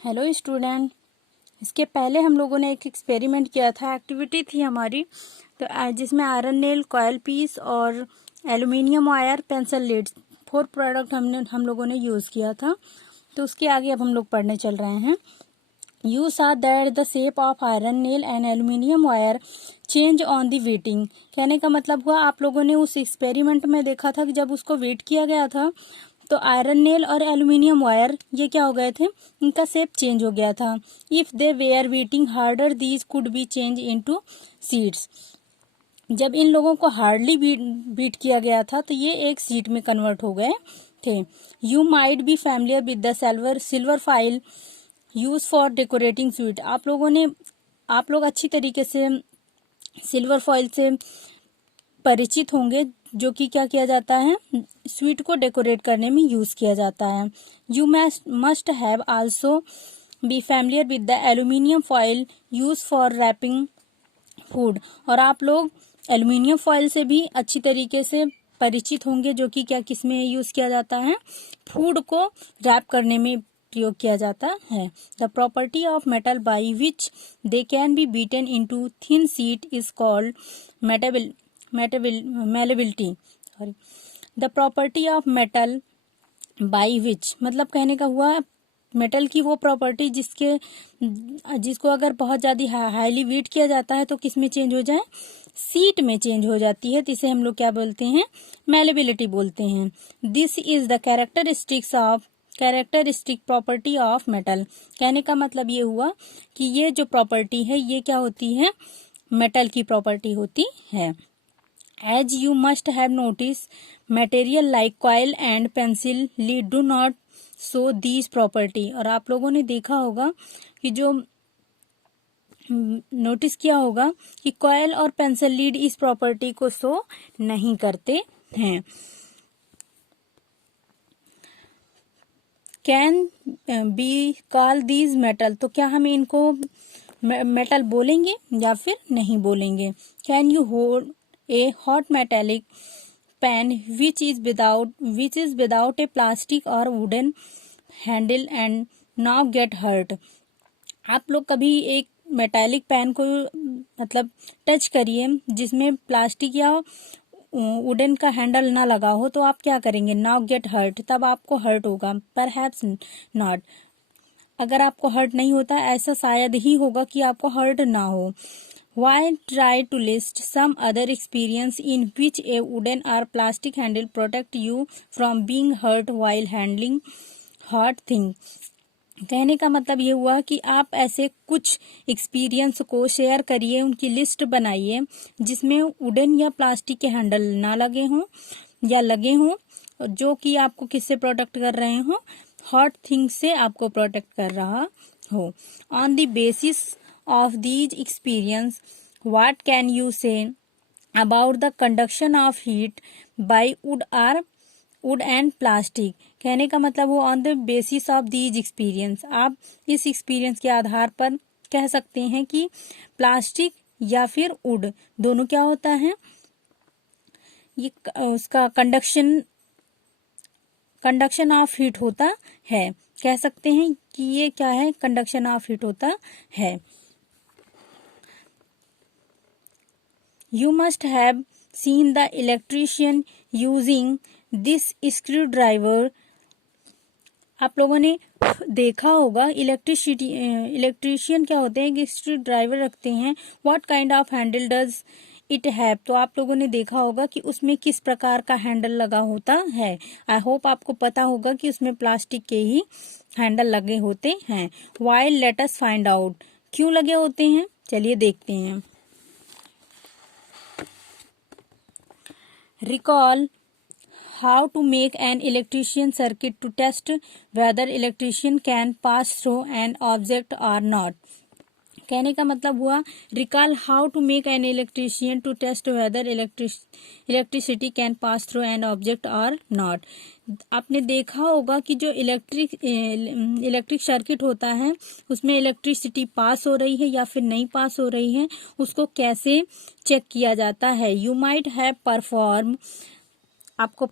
Hello student. इसके पहले हम लोगों ने एक एक्सपेरिमेंट किया था, एक्टिविटी थी हमारी, तो जिसमें आयरन नेल, कॉयल पीस और aluminium wire, pencil leads 4 product हम लोगों ने यूज़ किया था। तो उसके आगे अब हम लोग पढ़ने चल रहे हैं। You saw that the shape of iron nail and aluminium wire change on the weighting। कहने का मतलब हुआ आप लोगों ने उस एक्सपेरिमेंट में देखा था कि जब उसको वेट किया गया था तो आयरन नेल और एल्युमिनियम वायर ये क्या हो गए थे, इनका शेप चेंज हो गया था। If they were beating harder these could be change into seeds. जब इन लोगों को हार्डली बीट किया गया था तो ये एक सीट में कन्वर्ट हो गए थे। You might be familiar with the silver file use for decorating sweet. आप लोग अच्छी तरीके से सिल्वर फॉइल से परिचित होंगे, जो कि क्या किया जाता है, स्वीट को डेकोरेट करने में यूज किया जाता है। You must have also be familiar with the aluminium foil use for wrapping food. और आप लोग एल्यूमिनियम फॉइल से भी अच्छी तरीके से परिचित होंगे, जो कि क्या किसमें यूज किया जाता है, फूड को रैप करने में प्रयोग किया जाता है। The property of metal by which they can be beaten into thin sheet is called malleability. Sorry. The property of metal by which मतलब कहने का हुआ मेटल की वो प्रॉपर्टी जिसको अगर बहुत ज़्यादा हाईली वीट किया जाता है तो किस में चेंज हो जाए, सीट में चेंज हो जाती है। तो इसे हम लोग क्या बोलते हैं, मेलेबिलिटी बोलते हैं। This is the characteristic property of metal. कहने का मतलब ये हुआ कि ये जो प्रॉपर्टी है ये क्या होती है, मेटल की प्रॉपर्टी होती है। As you must have noticed, material like coil and pencil lead do not show these property। और आप लोगों ने देखा होगा कि जो नोटिस किया होगा कि कॉयल और पेंसिल लीड इस प्रॉपर्टी को शो नहीं करते हैं। Can be call these metal, तो क्या हम इनको मेटल बोलेंगे या फिर नहीं बोलेंगे। Can you hold a hot metallic pan which is without a plastic or wooden handle and not get hurt। आप लोग कभी एक मेटालिक पैन को मतलब टच करिए जिसमें प्लास्टिक या वुडन का हैंडल ना लगा हो, तो आप क्या करेंगे, नॉट गेट हर्ट, तब आपको हर्ट होगा। परहैप्स नॉट, अगर आपको हर्ट नहीं होता ऐसा शायद ही होगा कि आपको हर्ट ना हो। Why try to list some other experience in which a wooden or plastic handle protect you from being hurt while handling hot thing। कहने का मतलब ये हुआ कि आप ऐसे कुछ एक्सपीरियंस को शेयर करिए, उनकी लिस्ट बनाइए जिसमें वुडन या प्लास्टिक के हैंडल ना लगे हों या लगे हों, जो कि आपको किससे प्रोटेक्ट कर रहे हों, हॉट थिंग्स से आपको प्रोटेक्ट कर रहा हो। On the basis of these experience, what can you say about the conduction of heat by wood and plastic। कहने का मतलब वो on the basis of these experience, आप इस एक्सपीरियंस के आधार पर कह सकते हैं कि प्लास्टिक या फिर वुड दोनों क्या होता है, ये उसका कंडक्शन ऑफ हीट होता है। कह सकते हैं कि ये क्या है, कंडक्शन ऑफ हीट होता है। You must have seen the electrician using this screwdriver। आप लोगों ने देखा होगा इलेक्ट्रीशियन क्या होते हैं कि स्क्रू ड्राइवर रखते हैं। What kind of handle does it have, तो आप लोगों ने देखा होगा कि उसमें किस प्रकार का हैंडल लगा होता है। आई होप आपको पता होगा कि उसमें प्लास्टिक के ही हैंडल लगे होते हैं। Why let us find out, क्यों लगे होते हैं, चलिए देखते हैं। Recall how to make an electrician circuit to test whether electrician can pass through an object or not। कहने का मतलब हुआ recall how to make an electrician to test whether electricity can pass through an object और not. आपने देखा होगा कि जो इलेक्ट्रिक सर्किट होता है उसमें इलेक्ट्रिसिटी पास हो रही है या फिर नहीं पास हो रही है, उसको कैसे चेक किया जाता है। यू माइट हैव परफॉर्म, आपको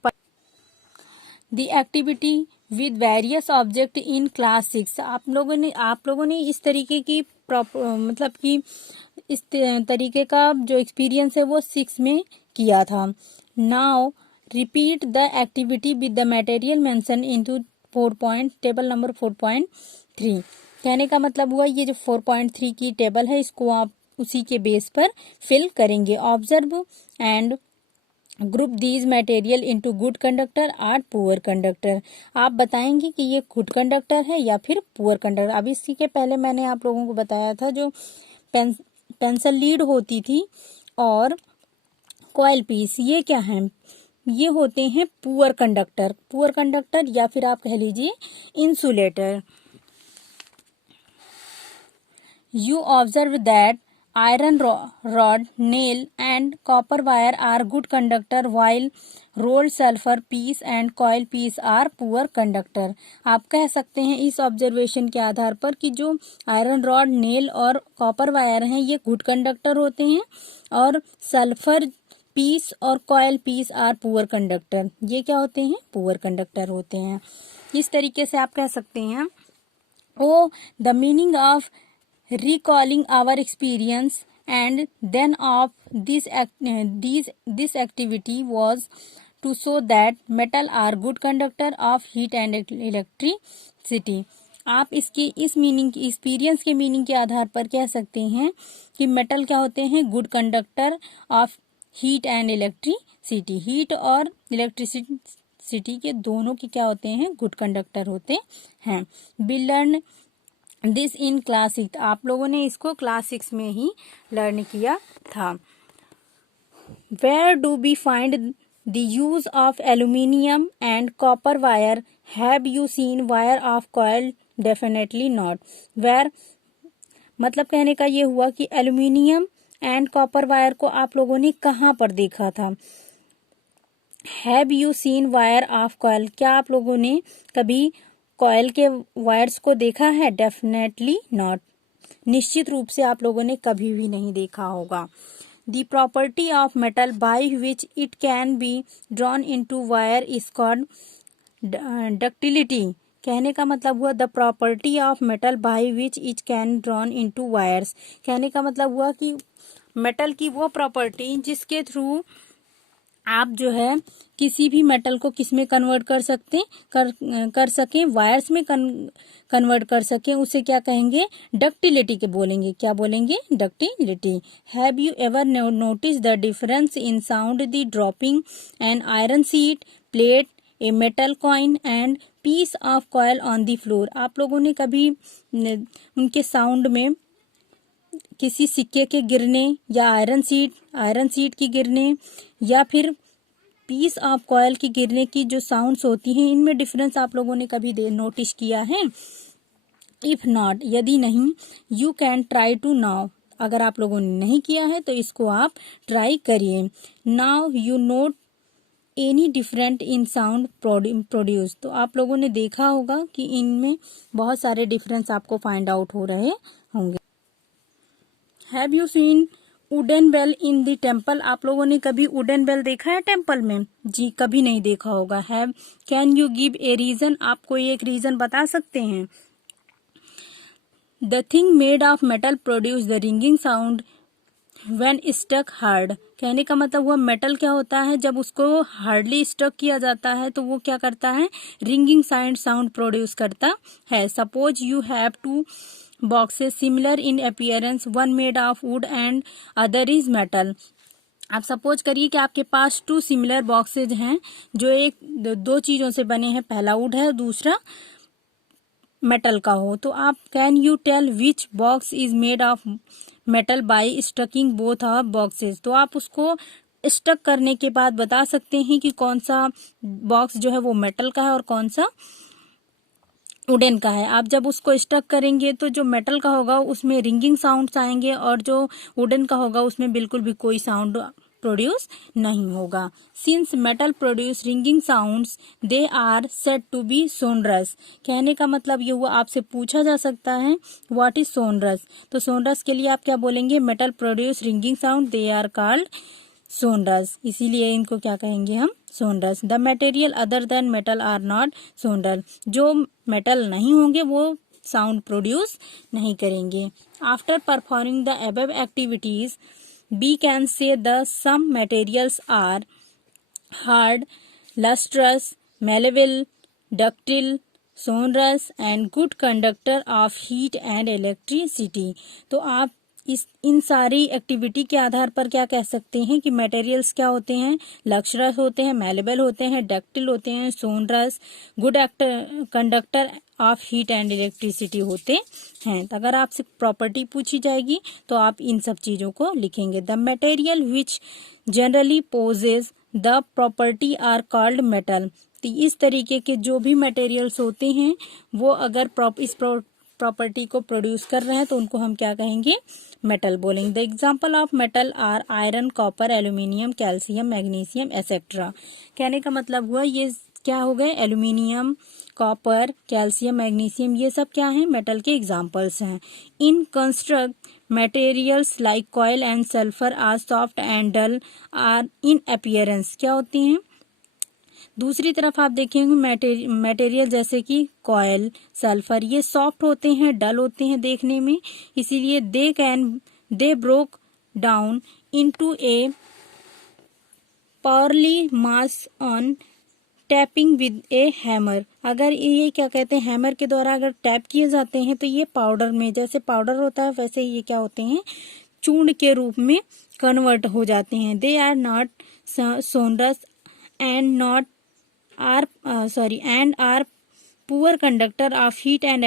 the activity with various object in class 6। आप लोगों ने इस तरीके की मतलब कि इस तरीके का जो एक्सपीरियंस है वो 6 में किया था। Now repeat the activity with the material mention into table number 4.3। कहने का मतलब हुआ ये जो 4.3 की टेबल है इसको आप उसी के बेस पर फिल करेंगे। Observe and group these material into good conductor और पुअर कंडक्टर। आप बताएंगे कि ये गुड कंडक्टर है या फिर पुअर कंडक्टर। अब इसी के पहले मैंने आप लोगों को बताया था जो पेंसिल लीड होती थी और कॉइल पीस, ये क्या है, ये होते हैं पुअर कंडक्टर। पुअर कंडक्टर या फिर आप कह लीजिए insulator. You observe that iron rod, nail and copper wire are good conductor while rolled sulfur piece and coil piece are poor conductor। आप कह सकते हैं इस ऑब्जर्वेशन के आधार पर कि जो आयरन रॉड, नेल और कॉपर वायर हैं ये गुड कंडक्टर होते हैं और सल्फर पीस और coil piece are poor conductor, ये क्या होते हैं, पुअर कंडक्टर होते हैं। इस तरीके से आप कह सकते हैं। Oh the meaning of recalling our experience and then of this activity was to show that metal are good conductor of heat and electricity। आप इसकी इस मीनिंग की एक्सपीरियंस के मीनिंग के आधार पर कह सकते हैं कि मेटल क्या होते हैं, good conductor of heat and electricity. Heat और इलेक्ट्रिसिटी के दोनों के क्या होते हैं, गुड कंडक्टर होते हैं। We learn this in class 6। आप लोगों ने इसको क्लास 6 में ही लर्न किया था। Where do we find the use of aluminium and copper wire? Have you seen wire of coil? Definitely not. Where मतलब कहने का ये हुआ कि एल्यूमिनियम एंड कॉपर वायर को आप लोगों ने कहाँ पर देखा था। Have you seen wire of coil, क्या आप लोगों ने कभी कॉइल के वायर्स को देखा है? डेफिनेटली नॉट, निश्चित रूप से आप लोगों ने कभी भी नहीं देखा होगा। The property of metal by which it can be drawn into wire is called ductility. कहने का मतलब हुआ the property of metal by which it can drawn into wires. कहने का मतलब हुआ कि मेटल की वो प्रॉपर्टी जिसके थ्रू आप जो है किसी भी मेटल को किस में कन्वर्ट कर सकते कर सकें, वायर्स में कन्वर्ट कर सकें, उसे क्या कहेंगे, डक्टिलिटी के बोलेंगे। क्या बोलेंगे, ductility. Have you ever notice the difference in sound the dropping an iron sheet, plate, a metal coin and piece of coil on the floor? आप लोगों ने कभी उनके साउंड में किसी सिक्के के गिरने या आयरन सीट की गिरने या फिर पीस ऑफ कॉयल की गिरने की जो साउंड्स होती हैं, इनमें डिफरेंस आप लोगों ने कभी नोटिस किया है? इफ नॉट, यदि नहीं, you can try to now. अगर आप लोगों ने नहीं किया है तो इसको आप ट्राई करिए। Now you note any different in sound produce. तो आप लोगों ने देखा होगा कि इनमें बहुत सारे डिफरेंस आपको फाइंड आउट हो रहे होंगे। Have you seen wooden bell in the temple? आप लोगों ने कभी वुडन बेल देखा है टेम्पल में? जी कभी नहीं देखा होगा। Have can you give a reason? आप कोई एक रीजन बता सकते हैं? The thing made of metal produce the ringing sound when stuck hard. कहने का मतलब हुआ मेटल क्या होता है, जब उसको हार्डली स्टक किया जाता है तो वो क्या करता है, रिंगिंग साउंड प्रोड्यूस करता है। Suppose you have two boxes similar in appearance, one made of would and other is metal. आप सपोज करिए कि आपके पास 2 सिमिलर बॉक्सेज हैं जो दो चीजों से बने हैं, पहला वुड है दूसरा मेटल का हो। तो आप can you tell which box is made of metal by stacking both of boxes. तो आप उसको स्टक करने के बाद बता सकते हैं कि कौन सा बॉक्स जो है वो मेटल का है और कौन सा वुडन का है। आप जब उसको स्टक करेंगे तो जो मेटल का होगा उसमें रिंगिंग साउंड्स आएंगे और जो वुडन का होगा उसमें बिल्कुल भी कोई साउंड प्रोड्यूस नहीं होगा। Since metal produce ringing sounds they are said to be sonorous. कहने का मतलब ये हुआ, आपसे पूछा जा सकता है व्हाट इज सोनरस। तो सोनरस के लिए आप क्या बोलेंगे, metal produce ringing sound they are called sonorous, इसीलिए इनको क्या कहेंगे हम, sonorous. The material other than metal are not sonorous, जो मेटल नहीं होंगे वो साउंड प्रोड्यूस नहीं करेंगे। After performing the above activities we can say the some materials are hard, lustrous, malleable, ductile, sonorous and good conductor of heat and electricity। तो आप इन सारी एक्टिविटी के आधार पर क्या कह सकते हैं कि मटेरियल्स क्या होते हैं, लक्सरस होते हैं, मेलेबल होते हैं, डक्टिल होते हैं, sonorous, good conductor of heat and electricity होते हैं। तो अगर आपसे प्रॉपर्टी पूछी जाएगी तो आप इन सब चीजों को लिखेंगे। The material which generally possess the property are called metal. तो इस तरीके के जो भी मटेरियल्स होते हैं वो अगर इस प्रॉपर्टी को प्रोड्यूस कर रहे हैं तो उनको हम क्या कहेंगे, मेटल बोलेंगे। The example of metal are iron, copper, aluminium, calcium, magnesium etcetera. कहने का मतलब हुआ ये क्या हो गए, एल्यूमिनियम, कॉपर, कैल्शियम, मैग्नीशियम, ये सब क्या हैं, मेटल के एग्जाम्पल्स हैं। In construct materials like coal and sulphur are soft and dull are in appearance, क्या होती हैं। दूसरी तरफ आप देखेंगे मटेरियल जैसे कि कॉयल, सल्फर, ये सॉफ्ट होते हैं, डल होते हैं देखने में, इसीलिए they broke down into a powdery mass on tapping with a hammer. अगर ये क्या कहते हैं, हैमर के द्वारा अगर टैप किए जाते हैं तो ये पाउडर में, जैसे पाउडर होता है वैसे ये क्या होते हैं, चूर्ण के रूप में कन्वर्ट हो जाते हैं। They are not sonorous and are poor conductor of heat and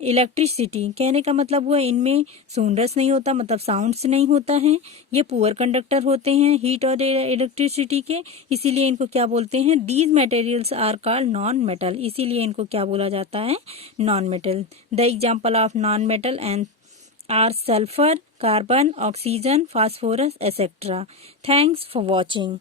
electricity. कहने का मतलब हुआ इनमें सोनरस नहीं होता, मतलब साउंड्स नहीं होता है, ये पुअर कंडक्टर होते हैं हीट और इलेक्ट्रिसिटी के, इसीलिए इनको क्या बोलते हैं, these materials are called non metal, इसीलिए इनको क्या बोला जाता है, non metal. The example of non metal and are sulphur, carbon, oxygen, phosphorus etcetera. Thanks for watching.